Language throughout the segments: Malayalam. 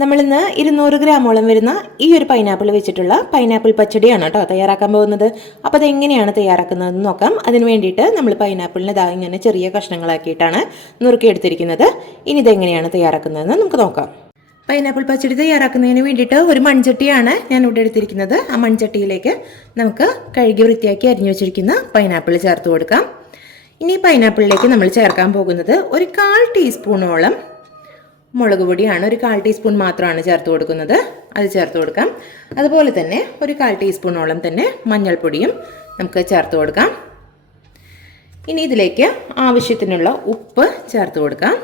നമ്മളിന്ന് ഇരുന്നൂറ് ഗ്രാമോളം വരുന്ന ഈ ഒരു പൈനാപ്പിൾ വെച്ചിട്ടുള്ള പൈനാപ്പിൾ പച്ചടിയാണ് കേട്ടോ തയ്യാറാക്കാൻ പോകുന്നത്. അപ്പോൾ അതെങ്ങനെയാണ് തയ്യാറാക്കുന്നതെന്ന് നോക്കാം. അതിന് വേണ്ടിയിട്ട് നമ്മൾ പൈനാപ്പിളിനെ ഇതാ ഇങ്ങനെ ചെറിയ കഷ്ണങ്ങളാക്കിയിട്ടാണ് നുറുക്കിയെടുത്തിരിക്കുന്നത്. ഇനി ഇതെങ്ങനെയാണ് തയ്യാറാക്കുന്നതെന്ന് നമുക്ക് നോക്കാം. പൈനാപ്പിൾ പച്ചടി തയ്യാറാക്കുന്നതിന് വേണ്ടിയിട്ട് ഒരു മൺചട്ടിയാണ് ഞാൻ ഇവിടെ എടുത്തിരിക്കുന്നത്. ആ മൺചട്ടിയിലേക്ക് നമുക്ക് കഴുകി വൃത്തിയാക്കി അരിഞ്ഞു വെച്ചിരിക്കുന്ന പൈനാപ്പിൾ ചേർത്ത് കൊടുക്കാം. ഇനി പൈനാപ്പിളിലേക്ക് നമ്മൾ ചേർക്കാൻ പോകുന്നത് ഒരു കാൽ ടീസ്പൂണോളം മുളക് പൊടിയാണ് ഒരു കാൽ ടീസ്പൂൺ മാത്രമാണ് ചേർത്ത് കൊടുക്കുന്നത്. അത് ചേർത്ത് കൊടുക്കാം. അതുപോലെ തന്നെ ഒരു കാൽ ടീസ്പൂണോളം തന്നെ മഞ്ഞൾപ്പൊടിയും നമുക്ക് ചേർത്ത് കൊടുക്കാം. ഇനി ഇതിലേക്ക് ആവശ്യത്തിനുള്ള ഉപ്പ് ചേർത്ത് കൊടുക്കാം.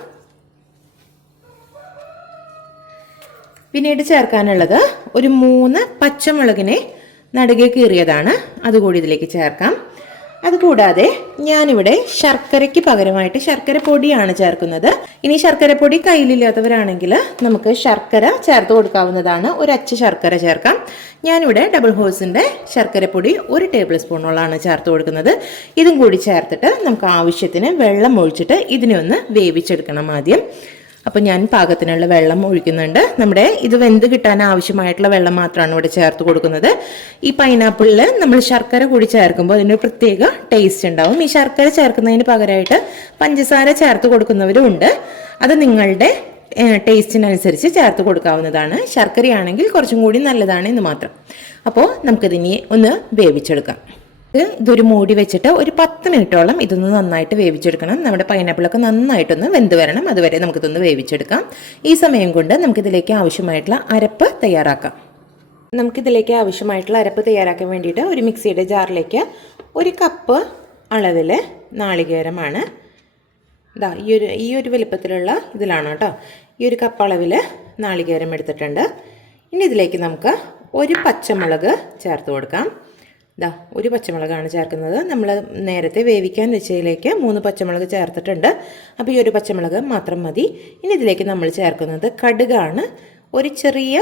പിന്നീട് ചേർക്കാനുള്ളത് ഒരു മൂന്ന് പച്ചമുളകിനെ നടുകെ കീറിയതാണ്. അതുകൂടി ഇതിലേക്ക് ചേർക്കാം. അതുകൂടാതെ ഞാനിവിടെ ശർക്കരയ്ക്ക് പകരമായിട്ട് ശർക്കര പൊടിയാണ് ചേർക്കുന്നത്. ഇനി ശർക്കര പൊടി കയ്യിലില്ലാത്തവരാണെങ്കിൽ നമുക്ക് ശർക്കര ചേർത്ത് കൊടുക്കാവുന്നതാണ്. ഒരു അച്ച ശർക്കര ചേർക്കാം. ഞാനിവിടെ ഡബിൾ ഹോഴ്സിന്റെ ശർക്കര പൊടി ഒരു ടേബിൾ സ്പൂണോളാണ് ചേർത്ത് കൊടുക്കുന്നത്. ഇതും കൂടി ചേർത്തിട്ട് നമുക്ക് ആവശ്യത്തിന് വെള്ളം ഒഴിച്ചിട്ട് ഇതിനെ ഒന്ന് വേവിച്ചെടുക്കണം ആദ്യം. അപ്പോൾ ഞാൻ പാകത്തിനുള്ള വെള്ളം ഒഴിക്കുന്നുണ്ട്. നമ്മുടെ ഇത് വെന്ത് കിട്ടാൻ ആവശ്യമായിട്ടുള്ള വെള്ളം മാത്രമാണ് ഇവിടെ ചേർത്ത് കൊടുക്കുന്നത്. ഈ പൈനാപ്പിളിൽ നമ്മൾ ശർക്കര കൂടി ചേർക്കുമ്പോൾ അതിന് പ്രത്യേക ടേസ്റ്റ് ഉണ്ടാവും. ഈ ശർക്കര ചേർക്കുന്നതിന് പകരമായിട്ട് പഞ്ചസാര ചേർത്ത് കൊടുക്കുന്നവരും ഉണ്ട്. അത് നിങ്ങളുടെ ടേസ്റ്റിനനുസരിച്ച് ചേർത്ത് കൊടുക്കാവുന്നതാണ്. ശർക്കരയാണെങ്കിൽ കുറച്ചും കൂടി നല്ലതാണ് എന്ന് മാത്രം. അപ്പോൾ നമുക്കിതിനെ ഒന്ന് വേവിച്ചെടുക്കാം. ഇതൊരു മൂടി വെച്ചിട്ട് ഒരു പത്ത് മിനിറ്റോളം ഇതൊന്ന് നന്നായിട്ട് വേവിച്ചെടുക്കണം. നമ്മുടെ പൈനാപ്പിളൊക്കെ നന്നായിട്ടൊന്ന് വെന്ത് വരണം. അതുവരെ നമുക്കിതൊന്ന് വേവിച്ചെടുക്കാം. ഈ സമയം കൊണ്ട് നമുക്കിതിലേക്ക് ആവശ്യമായിട്ടുള്ള അരപ്പ് തയ്യാറാക്കാം. നമുക്കിതിലേക്ക് ആവശ്യമായിട്ടുള്ള അരപ്പ് തയ്യാറാക്കാൻ വേണ്ടിയിട്ട് ഒരു മിക്സിയുടെ ജാറിലേക്ക് ഒരു കപ്പ് അളവിൽ നാളികേരമാണ്. ഇതാ ഈ ഒരു ഈ ഒരു വലുപ്പത്തിലുള്ള ഇതിലാണ് കേട്ടോ. ഈ ഒരു കപ്പ് അളവിൽ നാളികേരം എടുത്തിട്ടുണ്ട്. ഇനി ഇതിലേക്ക് നമുക്ക് ഒരു പച്ചമുളക് ചേർത്ത് കൊടുക്കാം. ഇതാ ഒരു പച്ചമുളകാണ് ചേർക്കുന്നത്. നമ്മൾ നേരത്തെ വേവിക്കാൻ വെച്ചതിലേക്ക് മൂന്ന് പച്ചമുളക് ചേർത്തിട്ടുണ്ട്. അപ്പോൾ ഈ ഒരു പച്ചമുളക് മാത്രം മതി. ഇനി ഇതിലേക്ക് നമ്മൾ ചേർക്കുന്നത് കടുകാണ്. ഒരു ചെറിയ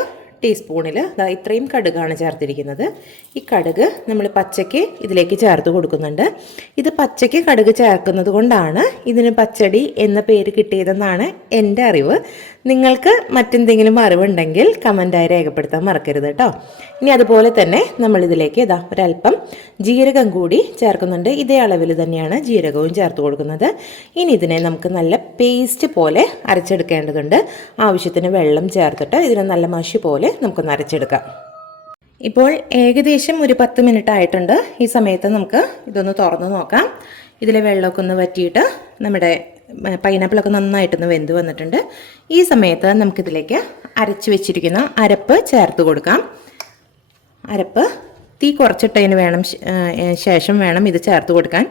ടീസ്പൂണിൽ ഇതാ ഇത്രയും കടുകാണ് ചേർത്തിരിക്കുന്നത്. ഈ കടുക് നമ്മൾ പച്ചയ്ക്ക് ഇതിലേക്ക് ചേർത്ത് കൊടുക്കുന്നുണ്ട്. ഇത് പച്ചയ്ക്ക് കടുക് ചേർക്കുന്നത് കൊണ്ടാണ് ഇതിന് പച്ചടി എന്ന പേര് കിട്ടിയതെന്നാണ് എന്റെ അറിവ്. നിങ്ങൾക്ക് മറ്റെന്തെങ്കിലും അറിവുണ്ടെങ്കിൽ കമന്റായി രേഖപ്പെടുത്താൻ മറക്കരുത് കേട്ടോ. ഇനി അതുപോലെ തന്നെ നമ്മളിതിലേക്ക് ഇതാ ഒരല്പം ജീരകം കൂടി ചേർക്കുന്നുണ്ട്. ഇതേ അളവിൽ തന്നെയാണ് ജീരകവും ചേർത്ത് കൊടുക്കുന്നത്. ഇനി ഇതിനെ നമുക്ക് നല്ല പേസ്റ്റ് പോലെ അരച്ചെടുക്കേണ്ടതുണ്ട്. ആവശ്യത്തിന് വെള്ളം ചേർത്തിട്ട് ഇതിനെ നല്ല മഷി പോലെ നമുക്കൊന്ന് അരച്ചെടുക്കാം. ഇപ്പോൾ ഏകദേശം ഒരു പത്ത് മിനിറ്റ് ആയിട്ടുണ്ട്. ഈ സമയത്ത് നമുക്ക് ഇതൊന്ന് തുറന്നു നോക്കാം. ഇതിലെ വെള്ളമൊക്കെ ഒന്ന് വറ്റിയിട്ട് നമ്മുടെ പൈനാപ്പിളൊക്കെ നന്നായിട്ടൊന്ന് വെന്ത് വന്നിട്ടുണ്ട്. ഈ സമയത്ത് നമുക്കിതിലേക്ക് അരച്ച് വെച്ചിരിക്കുന്ന അരപ്പ് ചേർത്ത് കൊടുക്കാം. അരപ്പ് തീ കുറച്ചിട്ടതിന് വേണം ശേഷം വേണം ഇത് ചേർത്ത് കൊടുക്കാൻ.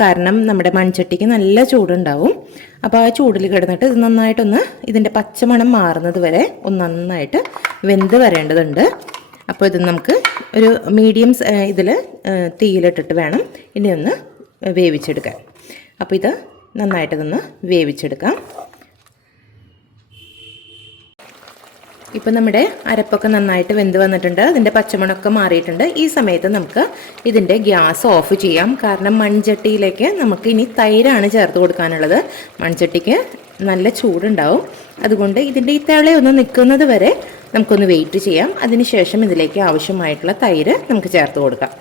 കാരണം നമ്മുടെ മൺചട്ടിക്ക് നല്ല ചൂടുണ്ടാവും. അപ്പോൾ ആ ചൂടിൽ കിടന്നിട്ട് ഇത് നന്നായിട്ടൊന്ന് ഇതിന്റെ പച്ചമണം മാറുന്നത് വരെ ഒന്ന് നന്നായിട്ട് വെന്ത് വരേണ്ടതുണ്ട്. അപ്പോൾ ഇത് നമുക്ക് ഒരു മീഡിയം ഇതിൽ തീയിലിട്ടിട്ട് വേണം ഇനി ഒന്ന് വേവിച്ചെടുക്കാൻ. അപ്പോൾ ഇത് നന്നായിട്ടതൊന്ന് വേവിച്ചെടുക്കാം. ഇപ്പം നമ്മുടെ അരപ്പൊക്കെ നന്നായിട്ട് വെന്ത് വന്നിട്ടുണ്ട്. അതിന്റെ പച്ചമുണക്കം മാറിയിട്ടുണ്ട്. ഈ സമയത്ത് നമുക്ക് ഇതിന്റെ ഗ്യാസ് ഓഫ് ചെയ്യാം. കാരണം മൺചട്ടിയിലേക്ക് നമുക്ക് ഇനി തൈരാണ് ചേർത്ത് കൊടുക്കാനുള്ളത്. മൺചട്ടിക്ക് നല്ല ചൂടുണ്ടാവും. അതുകൊണ്ട് ഇതിന്റെ ഈ തിളയൊന്ന് നിൽക്കുന്നത് വരെ നമുക്കൊന്ന് വെയിറ്റ് ചെയ്യാം. അതിനുശേഷം ഇതിലേക്ക് ആവശ്യമായിട്ടുള്ള തൈര് നമുക്ക് ചേർത്ത് കൊടുക്കാം.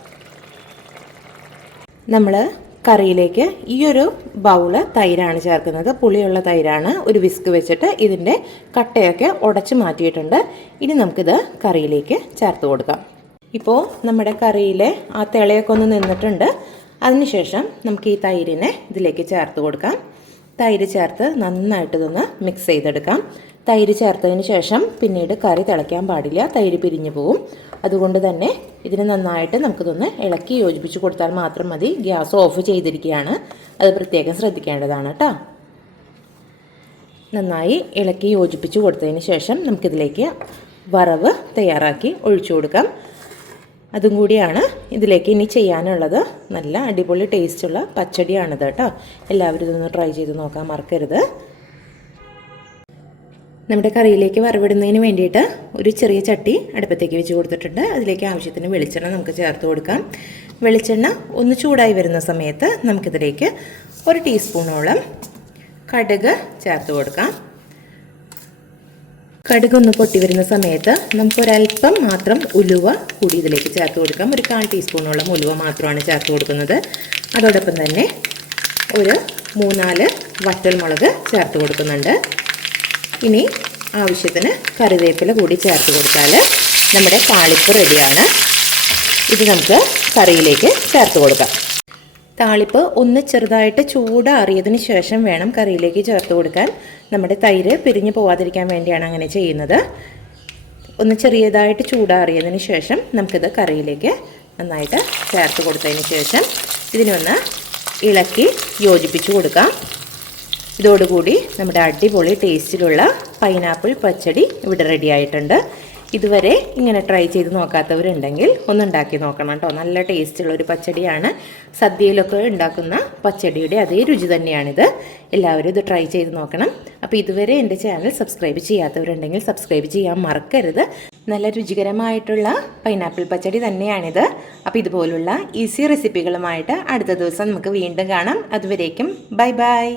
നമ്മൾ കറിയിലേക്ക് ഈ ഒരു ബൗൾ തൈരാണ് ചേർക്കുന്നത്. പുളിയുള്ള തൈരാണ് ഒരു വിസ്ക് വെച്ചിട്ട് ഇതിന്റെ കട്ടയൊക്കെ ഉടച്ച് മാറ്റിയിട്ടുണ്ട്. ഇനി നമുക്കിത് കറിയിലേക്ക് ചേർത്ത് കൊടുക്കാം. ഇപ്പോൾ നമ്മുടെ കറിയിലെ ആ തിളയൊക്കെ ഒന്ന് നിന്നിട്ടുണ്ട്. അതിനുശേഷം നമുക്ക് ഈ തൈരിനെ ഇതിലേക്ക് ചേർത്ത് കൊടുക്കാം. തൈര് ചേർത്ത് നന്നായിട്ട് ഇതൊന്ന് മിക്സ് ചെയ്തെടുക്കാം. തൈര് ചേർത്തതിന് ശേഷം പിന്നീട് കറി തിളയ്ക്കാൻ പാടില്ല തൈര് പിരിഞ്ഞു പോവും. അതുകൊണ്ട് തന്നെ ഇതിന് നന്നായിട്ട് നമുക്കിതൊന്ന് ഇളക്കി യോജിപ്പിച്ച് കൊടുത്താൽ മാത്രം മതി. ഗ്യാസ് ഓഫ് ചെയ്തിരിക്കുകയാണ്. അത് പ്രത്യേകം ശ്രദ്ധിക്കേണ്ടതാണ് കേട്ടോ. നന്നായി ഇളക്കി യോജിപ്പിച്ച് കൊടുത്തതിന് ശേഷം നമുക്കിതിലേക്ക് വറവ് തയ്യാറാക്കി ഒഴിച്ചു കൊടുക്കാം. അതും കൂടിയാണ് ഇതിലേക്ക് ഇനി ചെയ്യാനുള്ളത്. നല്ല അടിപൊളി ടേസ്റ്റുള്ള പച്ചടിയാണിത് കേട്ടോ. എല്ലാവരും ഇതൊന്ന് ട്രൈ ചെയ്ത് നോക്കാൻ മറക്കരുത്. നമ്മുടെ കറിയിലേക്ക് വറവിടുന്നതിന് വേണ്ടിയിട്ട് ഒരു ചെറിയ ചട്ടി അടുപ്പത്തേക്ക് വെച്ച് കൊടുത്തിട്ടുണ്ട്. അതിലേക്ക് ആവശ്യത്തിന് വെളിച്ചെണ്ണ നമുക്ക് ചേർത്ത് കൊടുക്കാം. വെളിച്ചെണ്ണ ഒന്ന് ചൂടായി വരുന്ന സമയത്ത് നമുക്കിതിലേക്ക് ഒരു ടീസ്പൂണോളം കടുക് ചേർത്ത് കൊടുക്കാം. കടുക് ഒന്ന് പൊട്ടി വരുന്ന സമയത്ത് നമുക്കൊരല്പം മാത്രം ഉലുവ കൂടി ഇതിലേക്ക് ചേർത്ത് കൊടുക്കാം. ഒരു കാൽ ടീസ്പൂണോളം ഉലുവ മാത്രമാണ് ചേർത്ത് കൊടുക്കുന്നത്. അതോടൊപ്പം തന്നെ ഒരു മൂന്നാൽ വറ്റൽമുളക് ചേർത്ത് കൊടുക്കുന്നുണ്ട്. ഇനി ആവശ്യത്തിന് കറിവേപ്പില കൂടി ചേർത്ത് കൊടുത്താൽ നമ്മുടെ താളിപ്പ് റെഡിയാണ്. ഇത് നമുക്ക് കറിയിലേക്ക് ചേർത്ത് കൊടുക്കാം. താളിപ്പ് ഒന്ന് ചെറുതായിട്ട് ചൂടാറിയതിന് ശേഷം വേണം കറിയിലേക്ക് ചേർത്ത് കൊടുക്കാൻ. നമ്മുടെ തൈര് പിരിഞ്ഞു പോവാതിരിക്കാൻ വേണ്ടിയാണ് അങ്ങനെ ചെയ്യുന്നത്. ഒന്ന് ചെറിയതായിട്ട് ചൂടാറിയതിന് ശേഷം നമുക്കിത് കറിയിലേക്ക് നന്നായിട്ട് ചേർത്ത് കൊടുത്തതിന് ശേഷം ഇതിനൊന്ന് ഇളക്കി യോജിപ്പിച്ച് കൊടുക്കാം. ഇതോടുകൂടി നമ്മുടെ അടിപൊളി ടേസ്റ്റിലുള്ള പൈനാപ്പിൾ പച്ചടി ഇവിടെ റെഡി ആയിട്ടുണ്ട്. ഇതുവരെ ഇങ്ങനെ ട്രൈ ചെയ്ത് നോക്കാത്തവരുണ്ടെങ്കിൽ ഒന്നുണ്ടാക്കി നോക്കണം കേട്ടോ നല്ല ടേസ്റ്റുള്ള ഒരു പച്ചടിയാണ്. സദ്യയിലൊക്കെ ഉണ്ടാക്കുന്ന പച്ചടിയുടെ അതേ രുചി തന്നെയാണിത്. എല്ലാവരും ഇത് ട്രൈ ചെയ്ത് നോക്കണം. അപ്പോൾ ഇതുവരെ എന്റെ ചാനൽ സബ്സ്ക്രൈബ് ചെയ്യാത്തവരുണ്ടെങ്കിൽ സബ്സ്ക്രൈബ് ചെയ്യാൻ മറക്കരുത്. നല്ല രുചികരമായിട്ടുള്ള പൈനാപ്പിൾ പച്ചടി തന്നെയാണിത്. അപ്പോൾ ഇതുപോലുള്ള ഈസി റെസിപ്പികളുമായിട്ട് അടുത്ത ദിവസം നമുക്ക് വീണ്ടും കാണാം. അതുവരേക്കും ബൈ ബൈ